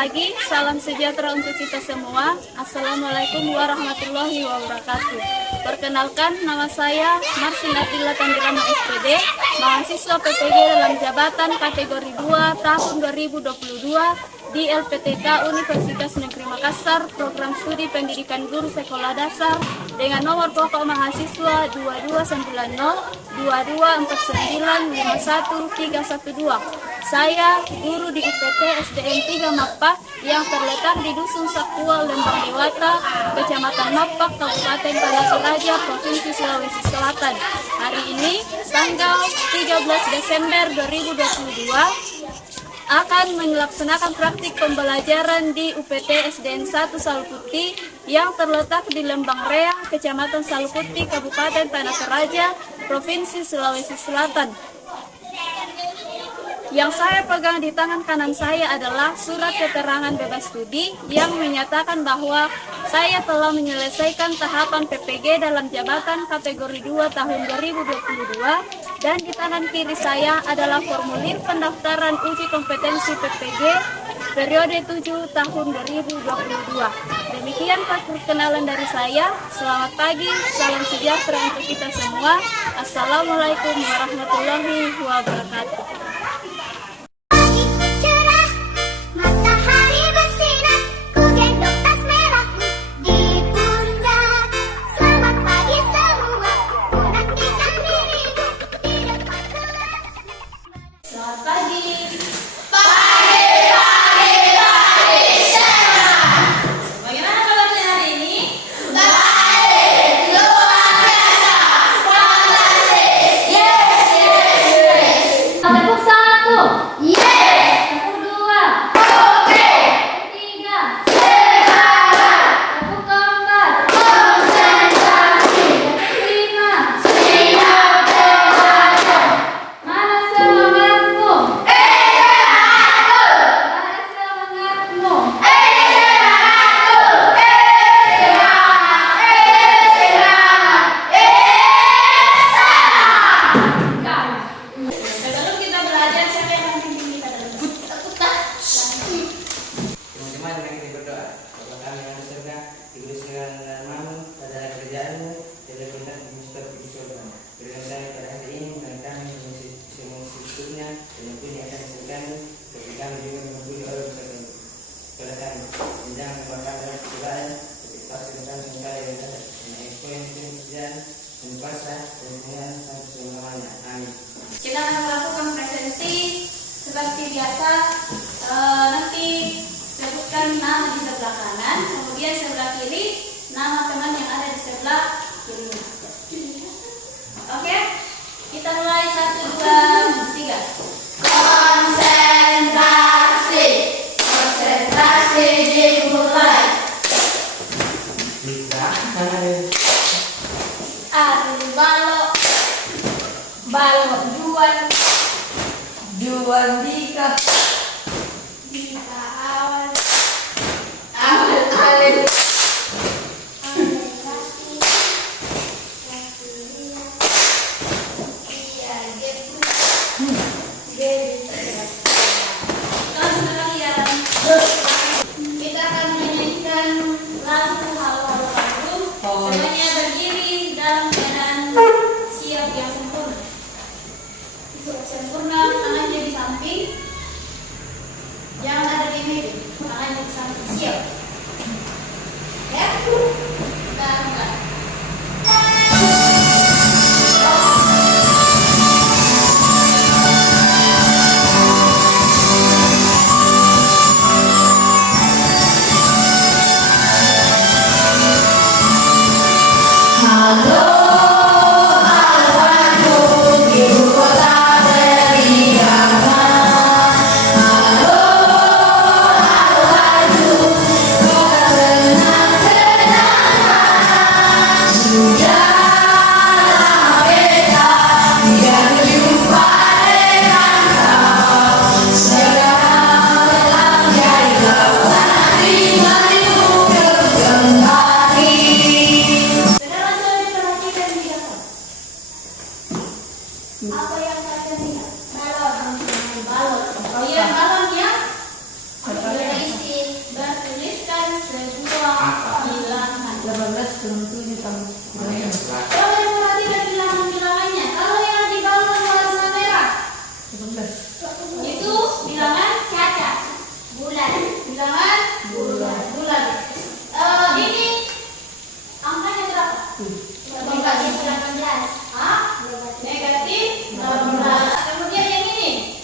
pagi, salam sejahtera untuk kita semua. Assalamualaikum warahmatullahi wabarakatuh. Perkenalkan, nama saya Marsin Atila Tandirama SPD, mahasiswa PPG dalam jabatan kategori 2 tahun 2022 di LPTK Universitas Negeri Makassar, program studi pendidikan guru sekolah dasar dengan nomor pokok mahasiswa 2290 224951312. Saya guru di IPT SDN 3 Mapak yang terletak di Dusun Sakual, Lembang Dewata, Kecamatan Mapak, Kabupaten Tanah Toraja, Provinsi Sulawesi Selatan. Hari ini, tanggal 13 Desember 2022, akan melaksanakan praktik pembelajaran di UPT SDN 1 Saluputi yang terletak di Lembang Reang, Kecamatan Saluputi, Kabupaten Tanah Toraja, Provinsi Sulawesi Selatan. Yang saya pegang di tangan kanan saya adalah surat keterangan bebas studi yang menyatakan bahwa saya telah menyelesaikan tahapan PPG dalam jabatan kategori 2 tahun 2022, dan di tangan kiri saya adalah formulir pendaftaran uji kompetensi PPG periode 7 tahun 2022. Demikian perkenalan dari saya. Selamat pagi, salam sejahtera untuk kita semua. Assalamualaikum warahmatullahi wabarakatuh. Kita akan melakukan presensi seperti biasa. Nanti sebutkan nama di sebelah kanan, kemudian sebelah kiri nama teman yang ada di sebelah kiri. Oke, kita mulai 1, 2, 3. Konsentrasi, konsentrasi dimulai. Ari balok, balok Juan Dika awal alif kita akan menyanyikan lagu halo-halo lagu. Semuanya berdiri dalam keadaan siap yang sempurna. Sempurna, tangannya di samping, jangan ada di meja, tangannya di samping, siap. Ya, kita mulai. Apa yang kalian lihat? Balon. Balon. Oh iya, balon ya. Ada istilah kurang 7 tambah bilangan. Coba perhatikan bilangan-bilangannya. Kalau yang di bawah warna merah 18. itu bilangan cacat. Bulan. Bilangan bulan. Ini angkanya berapa? Negatif 18. Hah? Negatif 18. Kemudian yang ini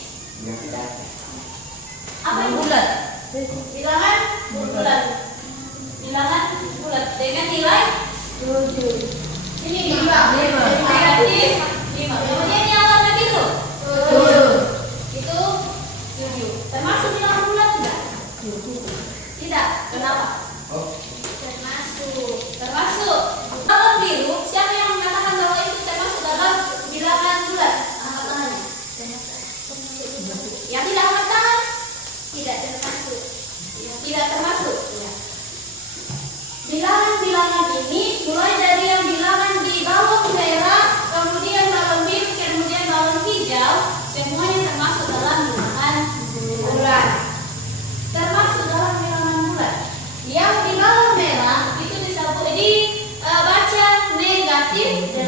apa ini? Bulan. Bilangan bulan. Bilangan bulan dengan nilai 7. Ini 5. Negatif 5. Kemudian yang warna biru 7. Itu 7. Termasuk bilangan bulan tidak? Tidak. Kenapa? Termasuk. Kalau biru, siapa yang mengatakan bahwa itu termasuk dalam bilangan bulan? Angkat tangannya. Yang tidak angkat tangan? Tidak termasuk. Tidak termasuk. Ya. Bilangan-bilangan ini mulai dari yang bilangan di bawah merah, kemudian balon biru, kemudian balon hijau, semuanya termasuk dalam bilangan bulan. Termasuk dalam bilangan bulan. Yang di bawah merah itu disebut baca negatif 18,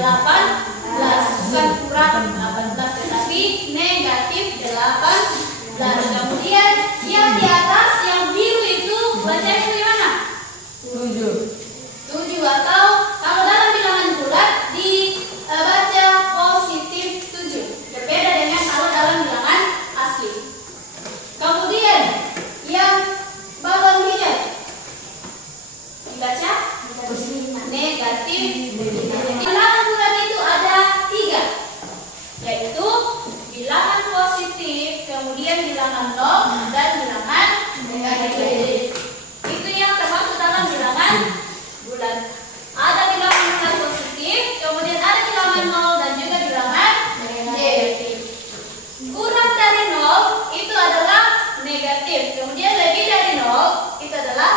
bukan kurang 18 tetapi negatif 18. Kemudian yang di atas yang biru itu bacanya bagaimana? 7 atau kalau dalam bilangan bulat dibaca positif 7. Berbeda dengan kalau dalam bilangan asli. Kemudian yang balon hijau dibaca negatif. Bilangan bulat itu ada 3, yaitu bilangan positif, kemudian bilangan nol, dan bilangan negatif. Itu yang termasuk dalam bilangan bulan. Ada bilangan bulat positif, kemudian ada bilangan nol, dan juga bilangan negatif. Kurang dari nol itu adalah negatif, kemudian lebih dari nol itu adalah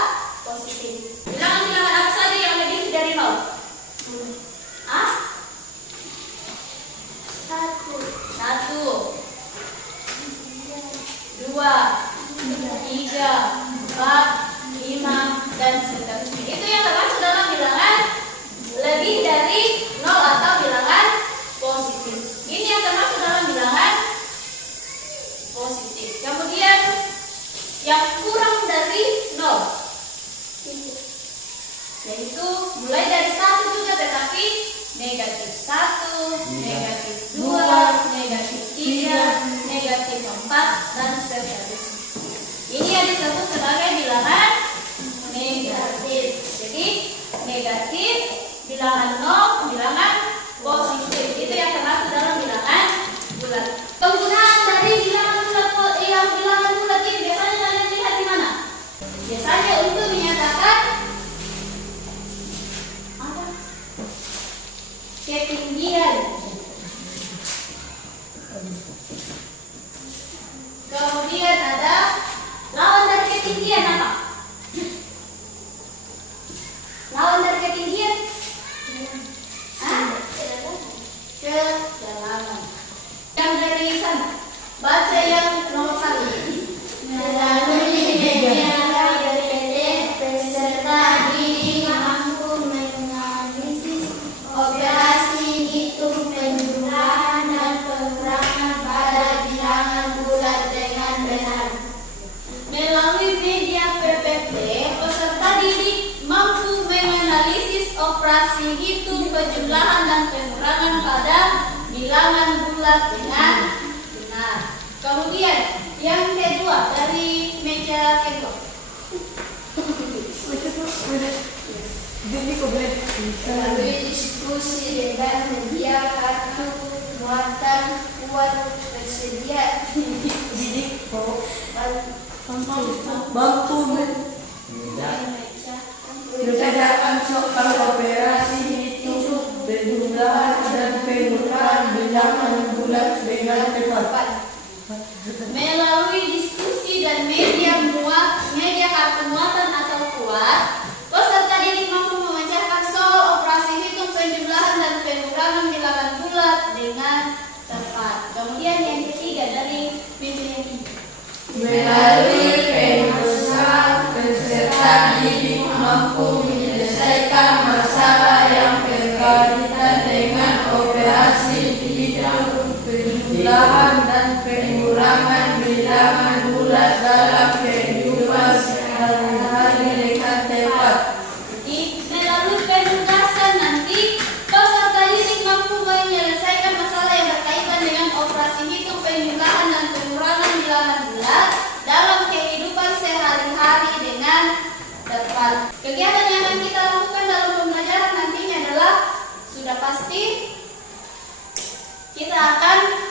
positif. Bilangan-bilangan apa saja yang lebih dari nol? Hah? 1, 2, 3, 4, 5, dan seterusnya. Itu yang termasuk dalam bilangan lebih dari nol atau bilangan positif. Ini yang termasuk dalam bilangan positif. Kemudian yang kurang dari nol, yaitu mulai dari 1 juga tetapi negatif 1, negatif 2, negatif 3, negatif 4, dan seterusnya. Ini yang disebut sebagai bilangan negatif. Jadi negatif, bilangan nol, bilangan positif. Itu yang termasuk dalam bilangan bulat. Penggunaan dari bilangan bulat ini biasanya kalian lihat di mana? Biasanya untuk menyatakan ketinggian. Kemudian ada lawan dari ketinggian apa? Lawan dari ketinggian? Kedalaman. Yang dari sana, baca yang nomor 1. Melalui media dari PT peserta didik mampu menganalisis operasi hitung penjumlahan dan pengurangan pada bilangan bulat dengan benar. Melalui media PPT, peserta didik mampu menganalisis operasi hitung penjumlahan dan pengurangan pada bilangan bulat dengan benar. Kemudian yang kedua dari meja kedua. Melalui diskusi dengan media kartu muatan kuat tersedia didik Mampu membedakan soal operasi hitung penjumlahan dan pengurangan bilangan bulat dengan tepat. Melalui diskusi dan media kartu muatan atau kuat, peserta didik mampu memecahkan soal operasi hitung penjumlahan dan pengurangan bilangan bulat dengan tepat. Kemudian yang ketiga dari media yang ini. Melalui penyelesaian peserta didik mampu menyelesaikan masalah Perjumlahan dan pengurangan bilangan bulat dalam kehidupan sehari-hari dengan tepat. Melalui penugasan nanti, peserta didik mampu menyelesaikan masalah yang berkaitan dengan operasi hitung penjumlahan dan pengurangan bilangan bulat dalam kehidupan sehari-hari dengan tepat. Kegiatan yang akan kita lakukan dalam pembelajaran nantinya adalah sudah pasti kita akan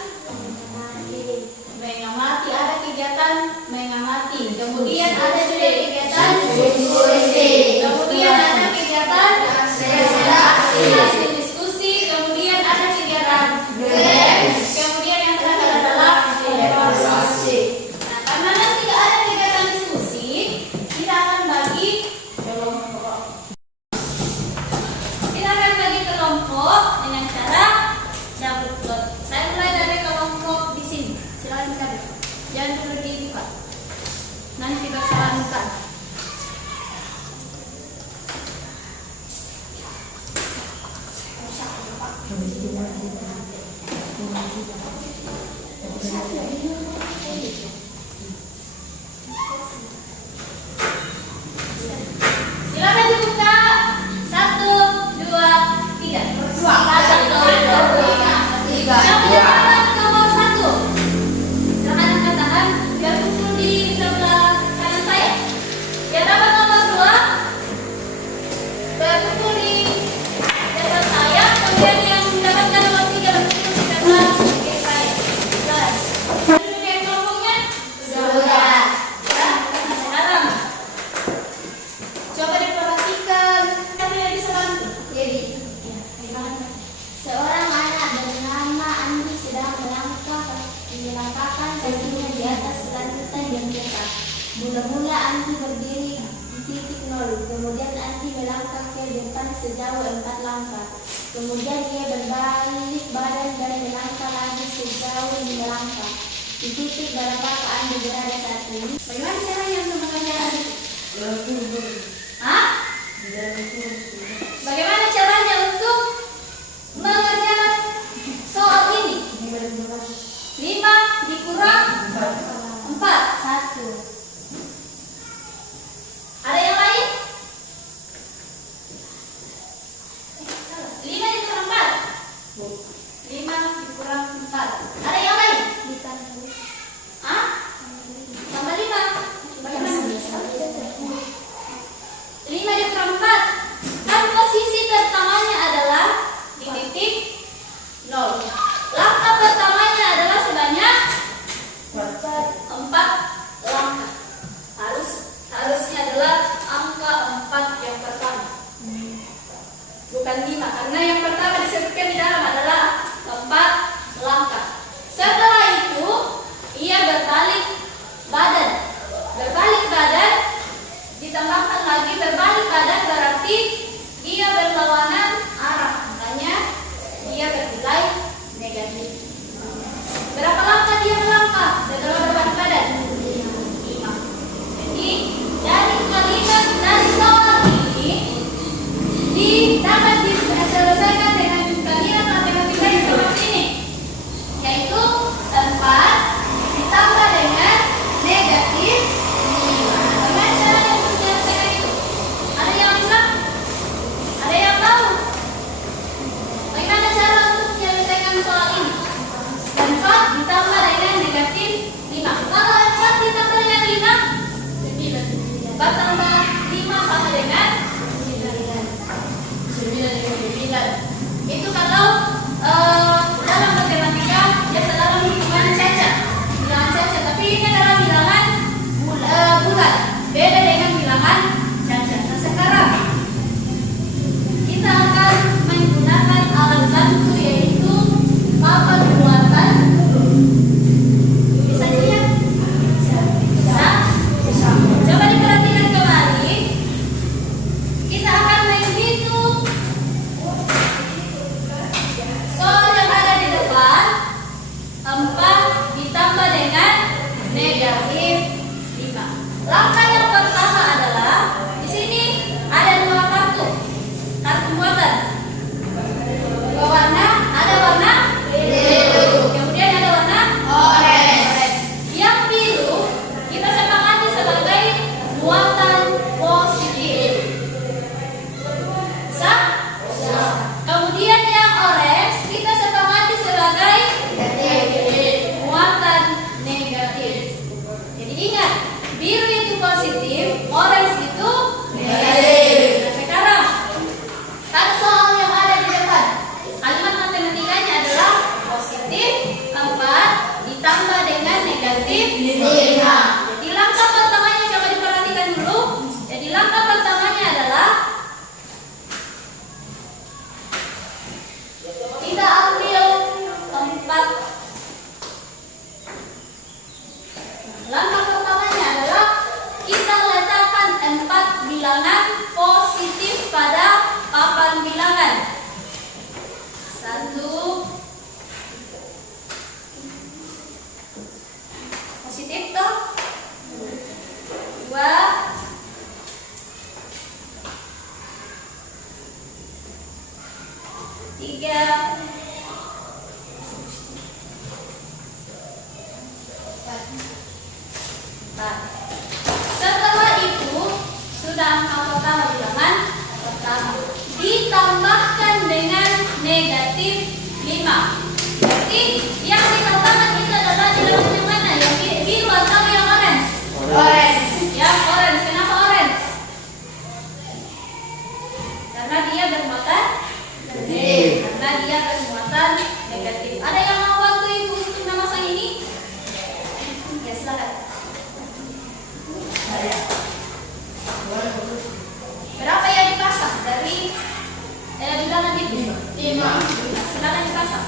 mengamati, ada kegiatan mengamati, kemudian ada juga kegiatan diskusi, kemudian ada kegiatan hasil diskusi, kemudian ada kegiatan kemudian yang terakhir adalah evaluasi. Nah, karena nanti ada kegiatan diskusi, kita akan bagi kelompok. Kita akan bagi kelompok dengan cara cabut lot. Saya mulai dari kelompok di sini. Silakan cabut. Jangan perlu dibuka. Nanti bersalankan. Silakan dibuka. 1, 2, 3. Yang dapat nomor 1. Silakan angkat tangan biar kumpul di sebelah kanan saya. Yang dapat nomor 2 berkumpul di sebelah saya. Kemudian yang mendapatkan nomor 3 berkumpul di sebelah kiri saya. Silakan. Sudah yang kelompoknya? Sudah. Sekarang coba diperhatikan. Kami yang bisa bantu. Jadi, Seorang anak bernama Andi sedang melangkahkan kakinya di atas lantai yang tetap. Mula-mula Andi berdiri di titik 0, kemudian Andi melangkah ke depan sejauh 4 langkah. Kemudian dia berbalik badan dan melangkah lagi sejauh 5 langkah. Di titik berapakah Andi berada saat ini? bagaimana caranya untuk mengerjakan? Hah? Bagaimana caranya untuk mengerjakan soal ini? 5 dikurang 4. 1. Ada yang lain? 5 dikurang 4. 5 dikurang 4. Ada yang lain? Hah? Tambah 5. Bagaimana? Berarti yang ditambahkan itu adalah bilangan yang mana? Yang biru atau yang orange? Orange. Yang orange. Kenapa orange? Karena dia bermuatan Negatif. Karena dia bermuatan negatif. Ada yang mau bantu ibu untuk memasang ini? Ya silakan. Berapa yang dipasang dari bilangan itu? 5. Silakan dipasang.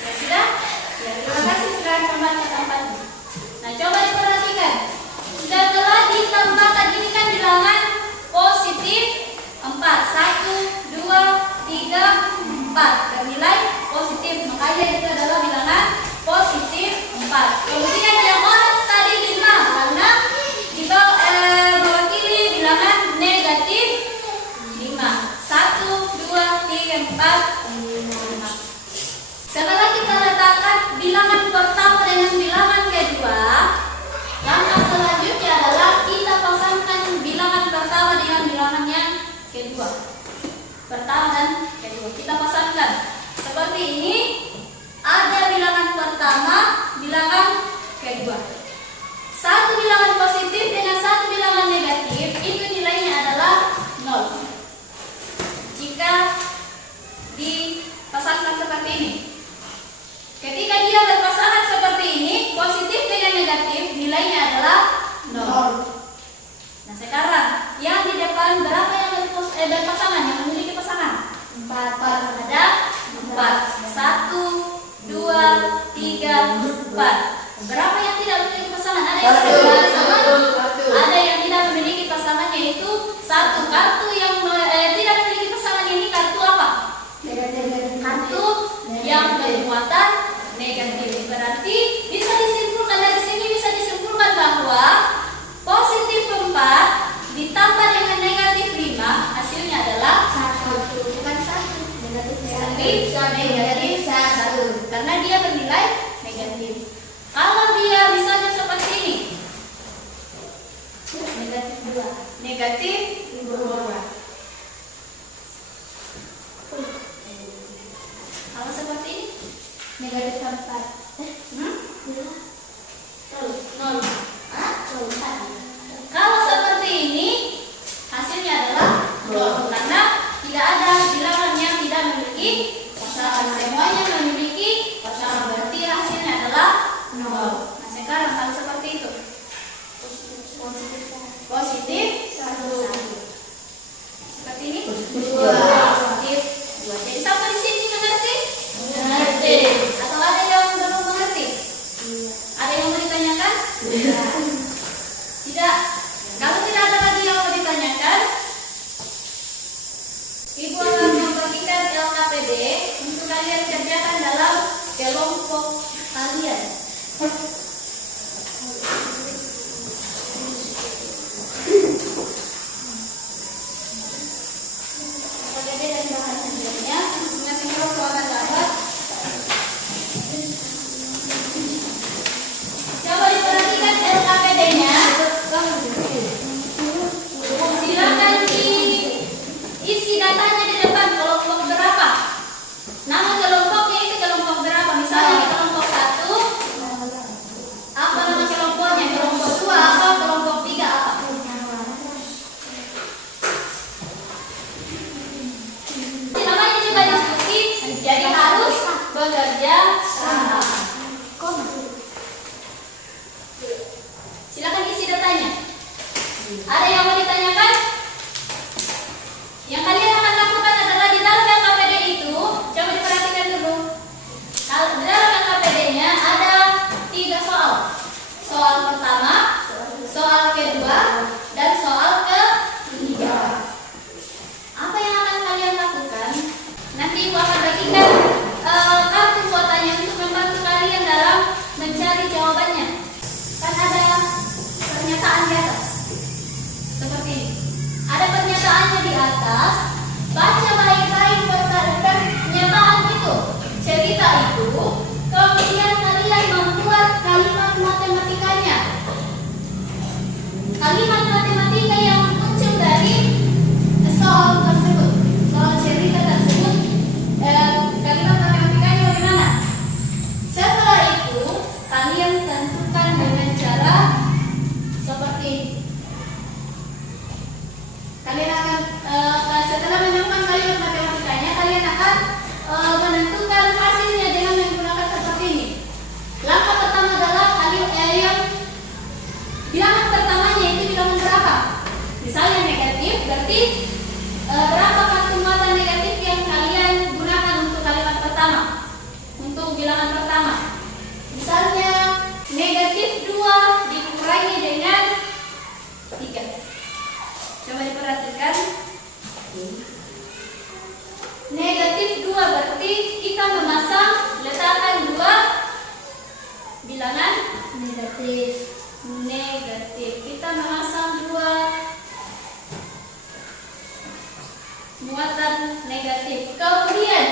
Ya sudah? Ya, terima kasih sudah kembali ke tempatnya. Nah, coba diperhatikan. Setelah ditambahkan ini kan bilangan positif 4. 1, 2, 3, 4. Bernilai positif. Makanya itu adalah bilangan positif 4. Kemudian yang orange tadi 5 karena mewakili bilangan negatif 5. 1, 2, 3, 4, 5. Setelah kita letakkan bilangan pertama dengan bilangan kedua, langkah selanjutnya adalah kita pasangkan bilangan pertama dengan bilangan yang kedua. Pertama dan kedua kita pasangkan seperti ini. Ada bilangan pertama, bilangan kedua. Satu bilangan positif dengan satu bilangan negatif, itu nilainya adalah 0. Jika dipasangkan seperti ini. Ketika dia berpasangan seperti ini, positif dengan negatif, nilainya adalah 0. Nah sekarang, yang di depan berapa yang berpasangan, yang memiliki pasangan? 4. Ada 4. 1, 2, 3, 4. Berapa yang tidak memiliki pasangan? Ada yang memiliki pasangan? Ada yang tidak memiliki pasangan, yaitu 1. Kartu yang tidak memiliki pasangan ini kartu apa? Kartu yang bermuatan negatif. Berarti bisa disimpulkan dari sini, bisa disimpulkan bahwa positif 4 ditambah dengan negatif 5 hasilnya adalah 1. Bukan 1, negatif 1 karena dia bernilai negatif. Kalau dia misalnya seperti ini, negatif 2, berapa kartu muatan negatif yang kalian gunakan untuk kalimat pertama? Untuk bilangan pertama. Misalnya negatif 2 dikurangi dengan 3. Coba diperhatikan. Negatif 2 berarti kita memasang letakkan 2 bilangan negatif. Kita memasang 2 muatan negatif. Kemudian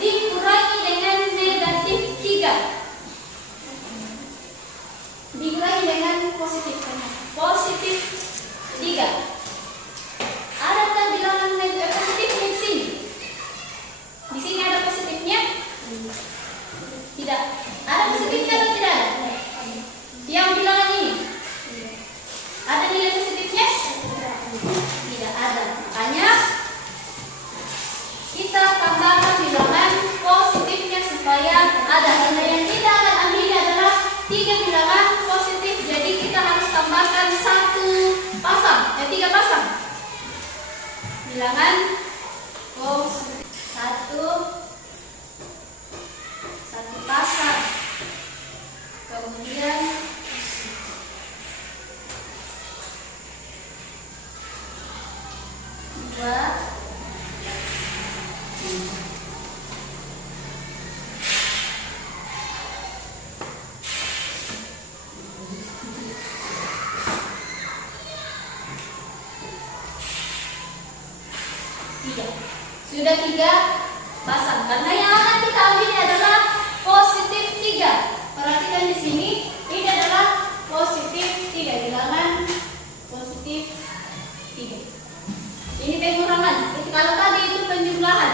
dikurangi dengan negatif 3. Dikurangi dengan positif 3. Adakah bilangan positifnya di sini? Di sini ada positifnya? Tidak. Ada positifnya atau tidak ada? Yang bilangan ini ada nilai positifnya? Tidak ada. Makanya kita tambahkan bilangan positifnya supaya ada. Karena yang kita akan ambil adalah 3 bilangan positif. Jadi kita harus tambahkan 1 pasang, 3 pasang bilangan positif. 1 pasang. Kemudian 2. Sudah 3 pasang. Karena yang akan kita ambil adalah positif 3. Perhatikan di sini, ini adalah positif 3, bilangan positif 3. Ini pengurangan. Kalau tadi itu penjumlahan,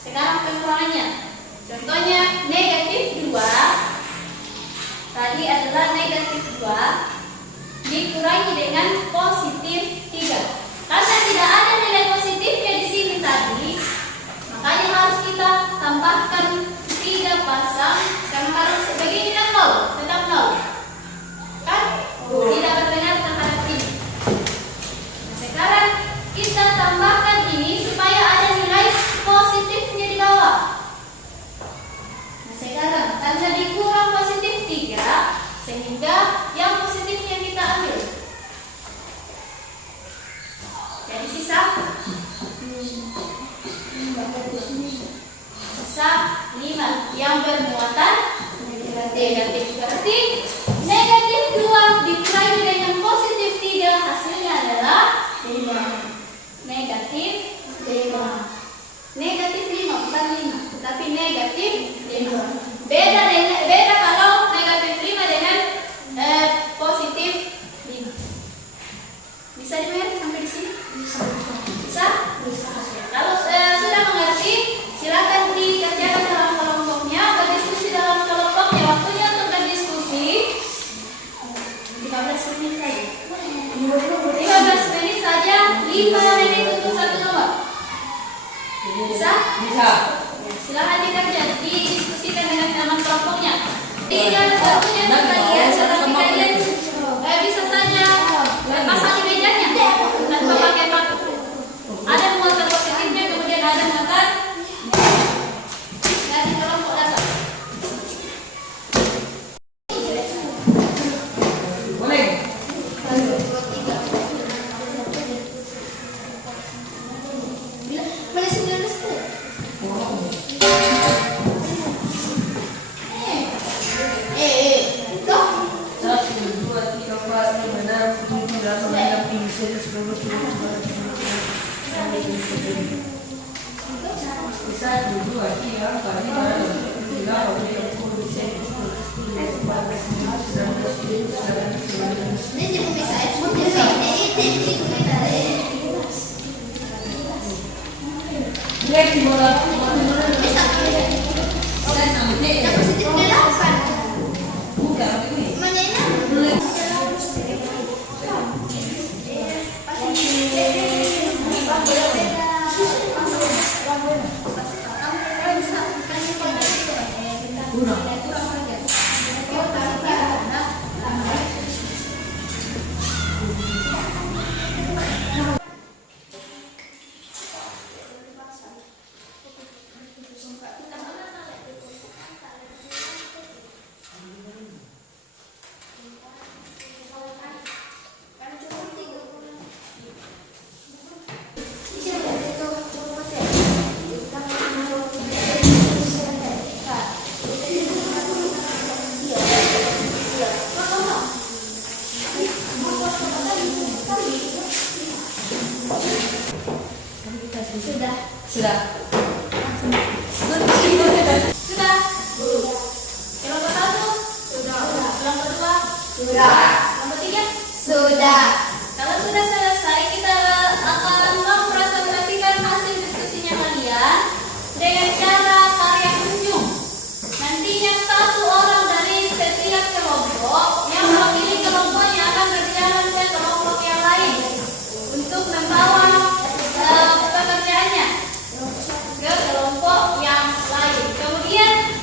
sekarang pengurangannya. Contohnya negatif 2. Tadi adalah negatif 2 dikurangi dengan positif 3. Karena tidak ada nilai positifnya di sini tadi, makanya harus kita tambahkan 3 pasang. Karena harus begini kan 0, tetap 0. Kan? Tidak berpengaruh terhadap ini. Sekarang kita tambahkan ini supaya ada nilai positifnya di bawah. Nah, sekarang karena dikurang positif 3, sehingga yang positifnya kita ambil. Jadi sisa 5 yang bermuatan negatif. Berarti negatif 2 dikurangi dengan positif 3, hasilnya adalah negatif 5. Negatif 5 bukan 5, tapi negatif 5. Beda kalau negatif 5 dengan positif 5. Bisa dimengerti sampai di sini? Bisa? Kalau sudah mengerti, silakan dikerjakan dalam kelompoknya, berdiskusi dalam kelompoknya. Waktunya untuk berdiskusi 15 menit saja. 15 menit saja, 5 menit untuk 1 nomor. Bisa? Bisa. Ya, silakan didiskusikan dengan teman kelompoknya. Tidak waktunya untuk kalian, tetapi kalian bisa saja pasang di mejanya tanpa pakai paku. Ada muatan positifnya, kemudian ada muatan kasih kelompok data. Boleh. Mana 19 tuh? Sudah. Sudah. Sudah. Kelompok 1? Sudah. Kelompok 2? Sudah. Kelompok 3? Sudah. Kalau sudah selesai, kita akan mempresentasikan hasil diskusinya kalian dengan cara karya kunjung. Nantinya satu orang dari setiap kelompok yang mewakili kelompoknya akan berjalan ke kelompok yang lain untuk membawa pekerjaannya ke kelompok yang lain. Kemudian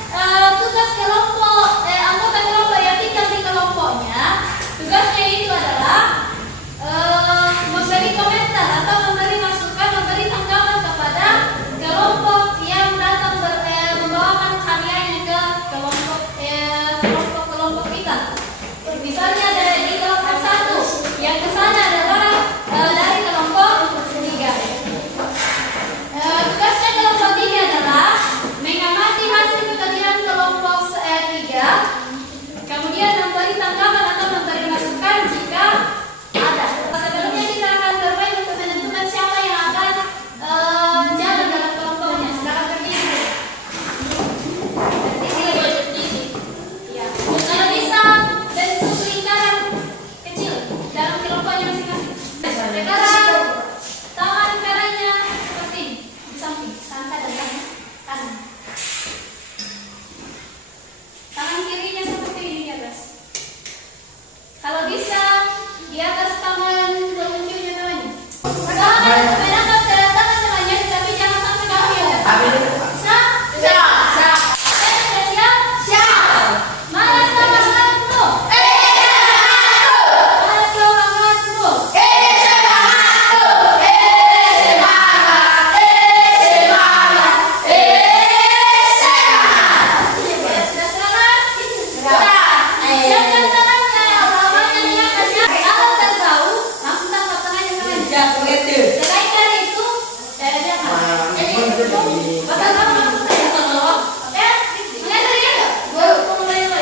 tugas anggota kelompok yang tinggal di kelompoknya, tugasnya itu adalah memberi komentar atau memberi masukan, memberi tanggapan kepada kelompok yang datang membawakan karyanya ke kelompok kita. Misalnya di kelompok 1 yang kesana adalah dari kelompok 3. Tugasnya kelompok 3 adalah mengamati hasil pekerjaan kelompok 3, kemudian memberi tanggapan atau memberi masukan jika ada. Sebelumnya kita akan bermain untuk menentukan siapa yang akan jalan dalam kelompoknya. Silakan berdiri. Ya. Kalau bisa bentuk lingkaran kecil dalam kelompoknya masing-masing. Sekarang tangan kanannya seperti ini, di samping, santai dan kanan. Tangan kirinya seperti ini di atas. Kalau bisa di atas tangan telunjuknya namanya. Tangan menangkap ke tangan namanya, tapi jangan sampai kaki ya. Siap? Siap. Sudah siap? Siap. Mana semangatmu? Mana semangatmu? Sudah semangat? Siapkan tangannya, tangannya diangkat ya. Kalau tahu, langsung tangkap tangannya namanya. Selain dari itu, jangan. Bakal kamu langsung tanya kalau, oke? Mengajar ya?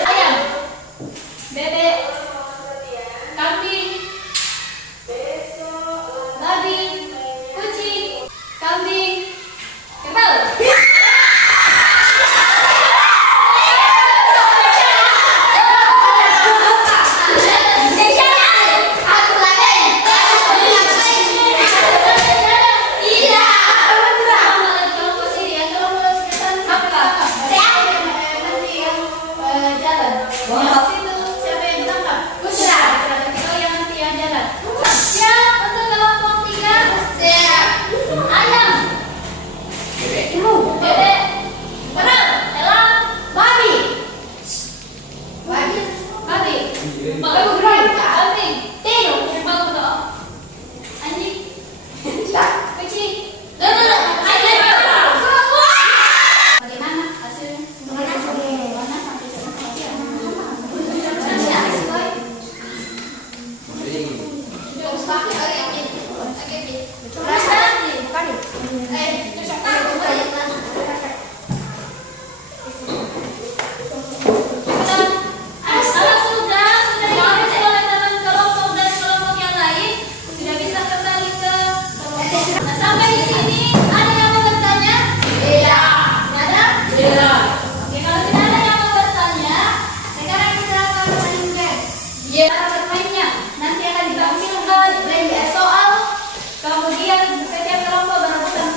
Ayam, bebek, kambing, babi, kucing, kambing, kerbau. Bagaimana hasilnya? Mana sampai Kalau sudah ditulis oleh teman kelompok dan kelompok yang lain, sudah bisa kembali ke kelompok. Nah, sampai di sini ada yang mau bertanya? Ada? Oke, kalau tidak ada yang mau bertanya, sekarang kita akan main game. Cara bermainnya nanti akan ditampilkan soal, kemudian setiap kelompok berebutan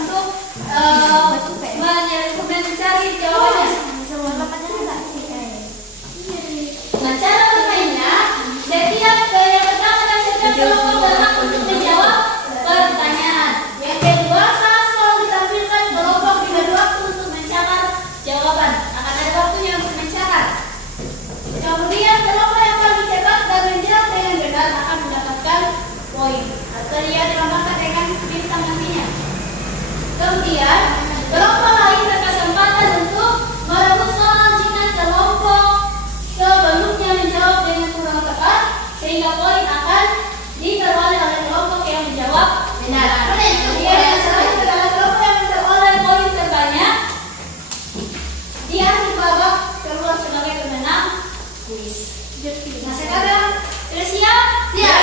untuk mencari jawabannya. Nah, cara bermainnya, setiap kelompok berhak untuk menjawab pertanyaan. Yang kedua, saat soal ditampilkan, kelompok diberi waktu untuk mencatat jawaban. Akan ada waktunya untuk mencatat. Kemudian kelompok yang paling cepat dan menjawab dengan benar akan mendapatkan poin atau ia dilambangkan dengan bintang nantinya. Kemudian kelompok lain berkesempatan untuk merebut soal jika kelompok sebelumnya menjawab dengan kurang tepat, sehingga poin akan diperoleh oleh kelompok yang menjawab benar. Kemudian yang selanjutnya adalah kelompok yang memperoleh poin terbanyak di akhir babak keluar sebagai pemenang kuis. Nah, sekarang sudah siap? Siap.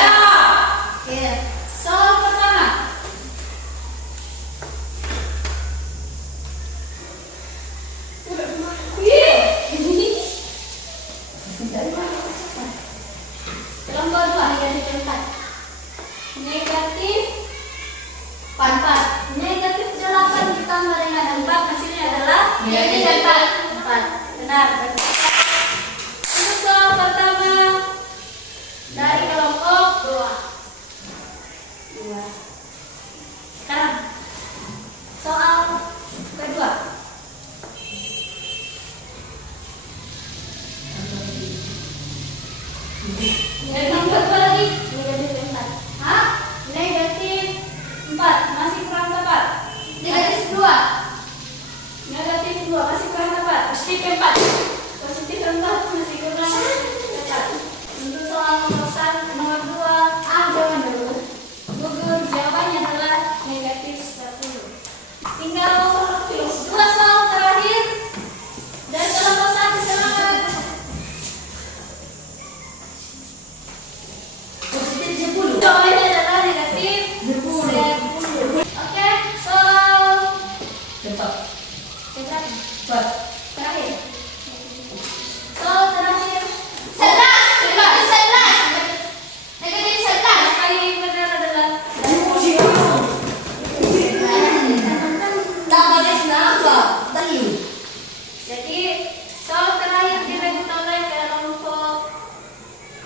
Oke. Soal pertama. Negatif 4. Benar. Untuk soal pertama dari kelompok 2. Sekarang soal kedua. Negatif berapa lagi? Negatif 4. Hah? Negatif 4. Masih kurang tepat. Negatif 2. Negatif 2 masih kurang tepat. Positif 4. Positif 4 masih kurang tepat. Untuk soal nomor 2, jangan dulu. Gugur jawabannya adalah negatif 10. Tinggal 2 soal terakhir dari kelompok 1. Semangat. Positif 10. Jawabannya adalah negatif 10. Oke, soal Cepat. cepat. Cepat. Terakhir. Soal terakhir. 11. Negatif 11. Yang paling benar adalah Tak boleh kenapa? Tadi. jadi soal terakhir dilanjut oleh kelompok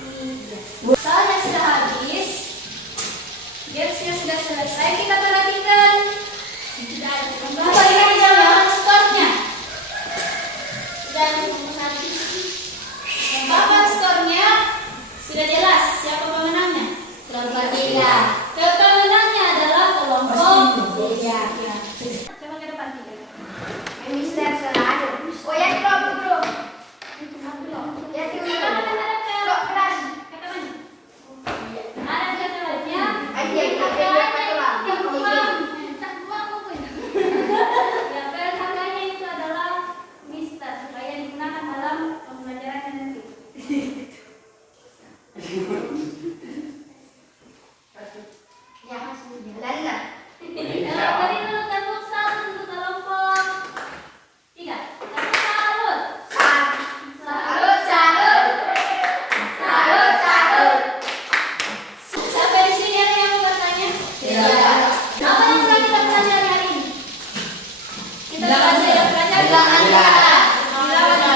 3. Soalnya sudah habis, gamesnya sudah selesai. Kita perhatikan. Bagaimana skornya? Dan nomor 1. Bapak skornya sudah jelas. Siapa pemenangnya? Kelompok 3. Pemenangnya adalah kelompok 3. Coba ke depan 3. Mister selalu. Oh ya, bro. Ya, Ada jadwalnya. Aja, Ya, harganya itu adalah Mister supaya digunakan dalam pembelajaran nanti. Ya, sudah. Beri dulu tepuk salut untuk kelompok 3. Tepuk salut. Sampai di sini ada yang mau bertanya? Apa yang pernah kita pelajari hari ini? Kita belajar bilangan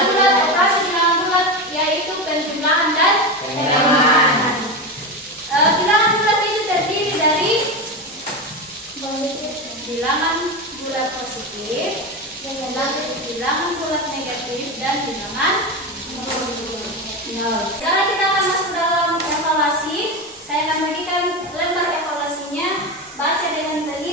bulat, operasi bilangan bulat, yaitu penjumlahan dan pengurangan. Bilangan bulat itu terdiri dari bilangan bulat positif, bilangan bulat negatif, dan bilangan nol. Sekarang kita akan masuk dalam evaluasi. Saya akan berikan lembar evaluasinya. Baca dengan teliti.